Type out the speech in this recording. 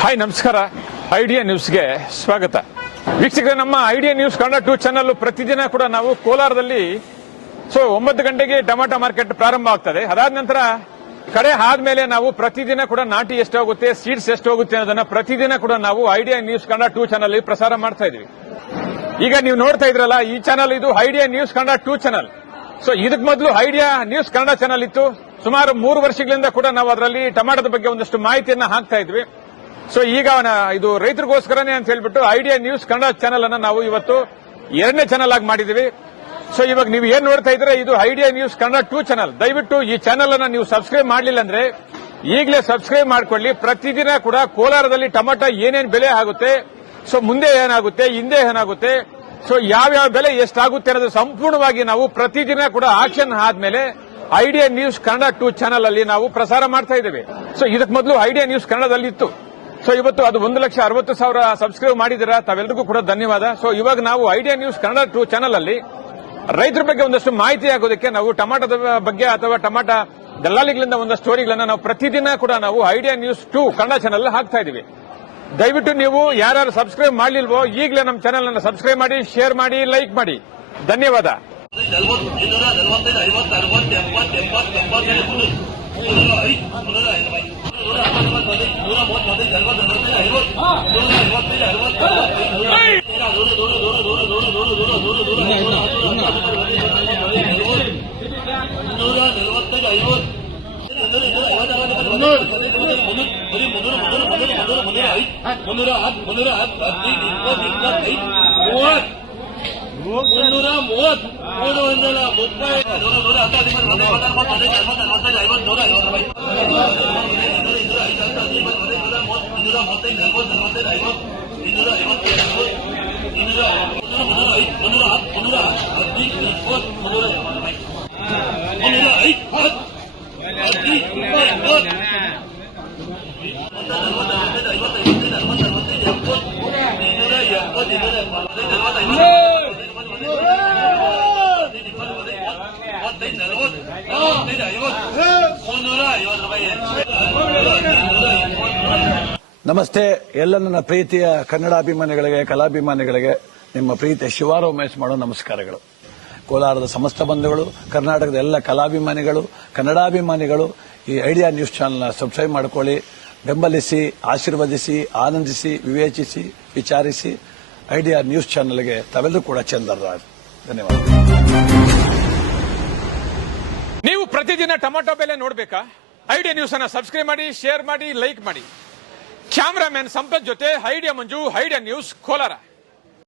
Hi ನಮಸ್ಕಾರ. Idea ನ್ಯೂಸ್ಗೆ ಸ್ವಾಗತ. ವೀಕ್ಷಕರೇ, ನಮ್ಮ ಐಡಿಯಾ ನ್ಯೂಸ್ ಕನ್ನಡ 2 ಚಾನಲ್ ಪ್ರತಿದಿನ ಕೂಡ ನಾವು ಕೋಲಾರದಲ್ಲಿ 9 ಗಂಟೆಗೆ ಟೊಮಾಟೊ ಮಾರ್ಕೆಟ್ ಪ್ರಾರಂಭ ಆಗ್ತದೆ. ಅದಾದ ನಂತರ ಕಡೆ ಆದ್ಮೇಲೆ ನಾವು ಪ್ರತಿದಿನ ಕೂಡ ನಾಟಿ ಎಷ್ಟು ಹೋಗುತ್ತೆ, ಸೀಡ್ಸ್ ಎಷ್ಟು ಹೋಗುತ್ತೆ ಅನ್ನೋದನ್ನ ಪ್ರತಿದಿನ ಕೂಡ ನಾವು ಐಡಿಯಾ ನ್ಯೂಸ್ ಕನ್ನಡ 2 ಚಾನಲ್ ಪ್ರಸಾರ ಮಾಡ್ತಾ ಇದೀವಿ. ಈಗ ನೀವು ನೋಡ್ತಾ ಇದ್ರಲ್ಲ, ಈ ಚಾನಲ್ ಇದು ಐಡಿಯಾ ನ್ಯೂಸ್ ಕನ್ನಡ 2 ಚಾನಲ್. ಇದಕ್ಕೆ ಮೊದಲು ಐಡಿಯಾ ನ್ಯೂಸ್ ಕನ್ನಡ ಚಾನಲ್ ಇತ್ತು. ಸುಮಾರು 3 ವರ್ಷಗಳಿಂದ ಕೂಡ ನಾವು ಅದರಲ್ಲಿ ಟೊಮಾಟೋದ ಬಗ್ಗೆ ಒಂದಷ್ಟು ಮಾಹಿತಿಯನ್ನ ಹಾಕ್ತಾ ಇದ್ವಿ. ಈಗ ಇದು ರೈತರಿಗೋಸ್ಕರನೇ ಅಂತ ಹೇಳ್ಬಿಟ್ಟು ಐಡಿಯಾ ನ್ಯೂಸ್ ಕನ್ನಡ ಚಾನಲ್ ಅನ್ನ ನಾವು ಇವತ್ತು 2ನೇ ಚಾನಲ್ ಆಗಿ ಮಾಡಿದೀವಿ. ಇವಾಗ ನೀವು ಏನ್ ನೋಡ್ತಾ ಇದ್ರೆ ಇದು ಐಡಿಯಾ ನ್ಯೂಸ್ ಕನ್ನಡ 2 ಚಾನಲ್. ದಯವಿಟ್ಟು ಈ ಚಾನಲ್ ಅನ್ನ ನೀವು ಸಬ್ಸ್ಕ್ರೈಬ್ ಮಾಡಲಿಲ್ಲ ಅಂದ್ರೆ ಈಗಲೇ ಸಬ್ಸ್ಕ್ರೈಬ್ ಮಾಡ್ಕೊಳ್ಳಿ. ಪ್ರತಿದಿನ ಕೂಡ ಕೋಲಾರದಲ್ಲಿ ಟೊಮಾಟೊ ಏನೇನು ಬೆಲೆ ಆಗುತ್ತೆ, ಮುಂದೆ ಏನಾಗುತ್ತೆ, ಹಿಂದೆ ಏನಾಗುತ್ತೆ, ಯಾವ್ಯಾವ ಬೆಲೆ ಎಷ್ಟಾಗುತ್ತೆ ಅನ್ನೋದು ಸಂಪೂರ್ಣವಾಗಿ ನಾವು ಪ್ರತಿದಿನ ಕೂಡ ಆಕ್ಷನ್ ಆದ್ಮೇಲೆ ಐಡಿಯಾ ನ್ಯೂಸ್ ಕನ್ನಡ 2 ಚಾನಲ್ ಅಲ್ಲಿ ನಾವು ಪ್ರಸಾರ ಮಾಡ್ತಾ ಇದ್ದೇವೆ. ಇದಕ್ಕೆ ಮೊದಲು ಐಡಿಯಾ ನ್ಯೂಸ್ ಕನ್ನಡದಲ್ಲಿ ಇತ್ತು. ಇವತ್ತು ಅದು 1,60,000 ಸಬ್ಸ್ಕ್ರೈಬ್ ಮಾಡಿದಿರಾ, ತಾವೆಲ್ಲರಿಗೂ ಕೂಡ ಧನ್ಯವಾದ. ಇವಾಗ ನಾವು ಐಡಿಯಾ ನ್ಯೂಸ್ ಕನ್ನಡ 2 ಚಾನಲ್ ಅಲ್ಲಿ ರೈತರ ಬಗ್ಗೆ ಒಂದಷ್ಟು ಮಾಹಿತಿ ಆಗೋದಕ್ಕೆ ನಾವು ಟೊಮಾಟೋದ ಬಗ್ಗೆ ಅಥವಾ ಟೊಮಾಟೊ ದಲ್ಲಾಳಿಗಳಿಂದ ಒಂದಷ್ಟು ಸ್ಟೋರಿಗಳನ್ನ ನಾವು ಪ್ರತಿದಿನ ಕೂಡ ನಾವು ಐಡಿಯಾ ನ್ಯೂಸ್ 2 ಕನ್ನಡ ಚಾನಲ್ ಹಾಕ್ತಾ ಇದೀವಿ. ದಯವಿಟ್ಟು ನೀವು ಯಾರು ಸಬ್ಸ್ಕ್ರೈಬ್ ಮಾಡಲಿಲ್ವೋ ಈಗಲೇ ನಮ್ಮ ಚಾನಲ್ ಅನ್ನು ಸಬ್ಸ್ಕ್ರೈಬ್ ಮಾಡಿ, ಶೇರ್ ಮಾಡಿ, ಲೈಕ್ ಮಾಡಿ. ಧನ್ಯವಾದ. ನಮಸ್ತೆ. ಎಲ್ಲ ನನ್ನ ಪ್ರೀತಿಯ ಕನ್ನಡಾಭಿಮಾನಿಗಳಿಗೆ, ಕಲಾಭಿಮಾನಿಗಳಿಗೆ ನಿಮ್ಮ ಪ್ರೀತಿಯ ಶಿವಾರ ಉಮೇಶ್ ಮಾಡೋ ನಮಸ್ಕಾರಗಳು. ಕೋಲಾರದ ಸಮಸ್ತ ಬಂಧುಗಳು, ಕರ್ನಾಟಕದ ಎಲ್ಲ ಕಲಾಭಿಮಾನಿಗಳು, ಕನ್ನಡಾಭಿಮಾನಿಗಳು ಈ ಐಡಿಯಾ ನ್ಯೂಸ್ ಚಾನೆಲ್ನ ಸಬ್ಸ್ಕ್ರೈಬ್ ಮಾಡಿಕೊಳ್ಳಿ, ಬೆಂಬಲಿಸಿ, ಆಶೀರ್ವದಿಸಿ, ಆನಂದಿಸಿ, ವಿವೇಚಿಸಿ, ವಿಚಾರಿಸಿ. ಐಡಿಯಾ ನ್ಯೂಸ್ ಚಾನೆಲ್ಗೆ ತಾವೆಲ್ಲರೂ ಕೂಡ ಚಂದರಾಜ್. ಧನ್ಯವಾದ. ನೀವು ಪ್ರತಿದಿನ ಟೊಮಾಟೊ ಬೆಲೆ ನೋಡಬೇಕಾ? ಐಡಿಯಾ ನ್ಯೂಸ್ ಅನ್ನ ಸಬ್ಸ್ಕ್ರೈಬ್ ಮಾಡಿ, ಶೇರ್ ಮಾಡಿ, ಲೈಕ್ ಮಾಡಿ. ಕ್ಯಾಮರಾಮನ್ ಸಂಪತ್ ಜೊತೆ ಐಡಿಯಾ ಮಂಜು, ಐಡಿಯಾ ನ್ಯೂಸ್ ಕೋಲಾರ.